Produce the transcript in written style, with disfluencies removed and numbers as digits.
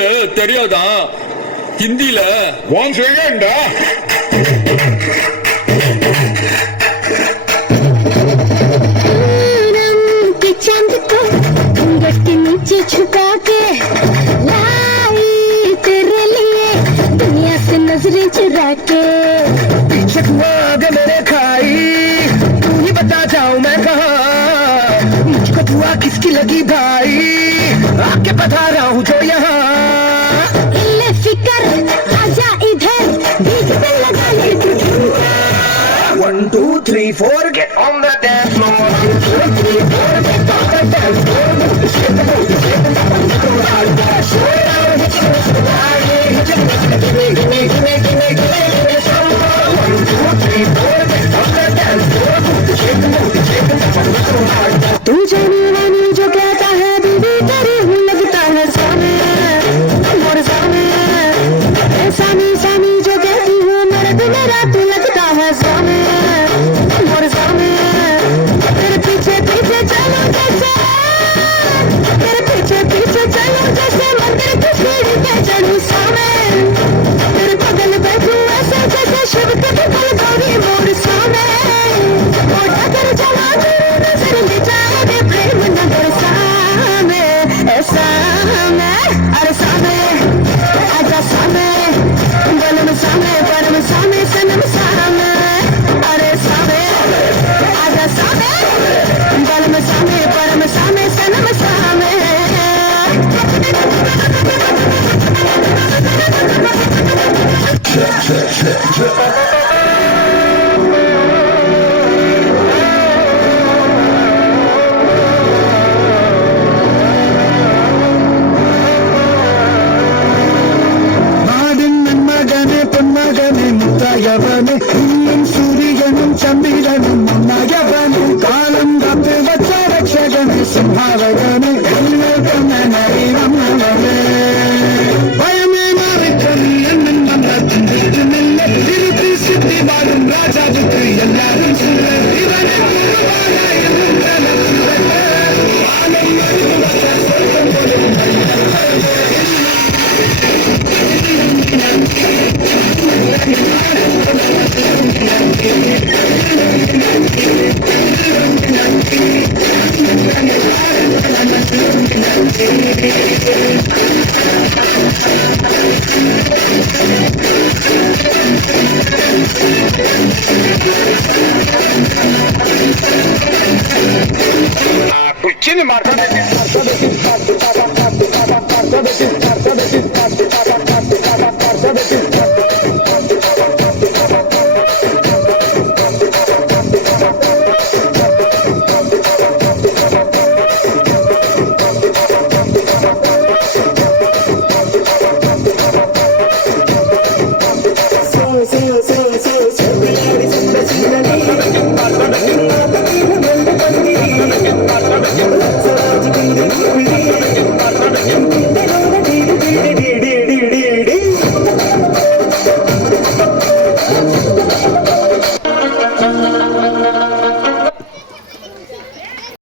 தமிழ் தெரியாதா? ஹிந்தில ஒன் செகண்டா. चांद को घूंघट के नीचे छुपा के लाई तेरे लिए दुनिया से नजरें चुरा के। पीछे तू आगे मेरे खाई, तू ही बता जाऊं मैं कहाँ, मुझको दुआ किसकी लगी भाई, आके बता रहा हूँ जो यहाँ। इल्ले फिकर आजा इधर, बीच पे लगा ले तू ठुमका। 1 2 3 4 get on the dance floor. 1 2 3 4 get on the dance floor. Shake the booty, shake the booty, go hard, dash. Show it out, hit you with the body, hit you with the gimme, gimme, gimme, gimme, gimme, gimme some more. 1 2 3 4 get on the dance floor. Shake the booty, shake the booty, go hard, dash. तू जानी वानी जो कहता है बीवी तेरी हूँ लगता है सामे मोर सामे, सामी सामी जो कहती हूँ मर्द मेरा तू लगता है सामे मोर सामे। तेरे पीछे पीछे चलो जैसे, तेरे पीछे पीछे चलो जैसे मंदिर की सीढ़ी पे चढ़ूं सामे, तेरे बगल बैठूं ऐसे जैसे शिव के बगल गौरी मोर सामे। मोटा कर जला नजर ले जाए प्रेम नगर सामे, सामे अरे सामे आजा सामे, बलम सामे परम सामे सनम सामे, अरे सामे आजा सामे, बलम सामे परम सामे सनम सामे। பொன்மகனே முத்தாயவனே, இன்னும் சூரியனும் சந்திரனும் முன்னாயவனே, காலம் காத்து வச்ச ரட்சகனே சிம்ஹாவகனே, எல்லோருக்கும் நனரி ரமணனே. பயமே மாறித்தன் என்னும் நம்ம தந்திருக்கு நெல்ல, திருத்தி சித்தி வாழும் ராஜாவுக்கு எல்லாரும் சொல்ல, இவனே குருவான என்னும் கலசுரல்ல, ஆலம் அழுவத சொல்லும் போலும் Cinema,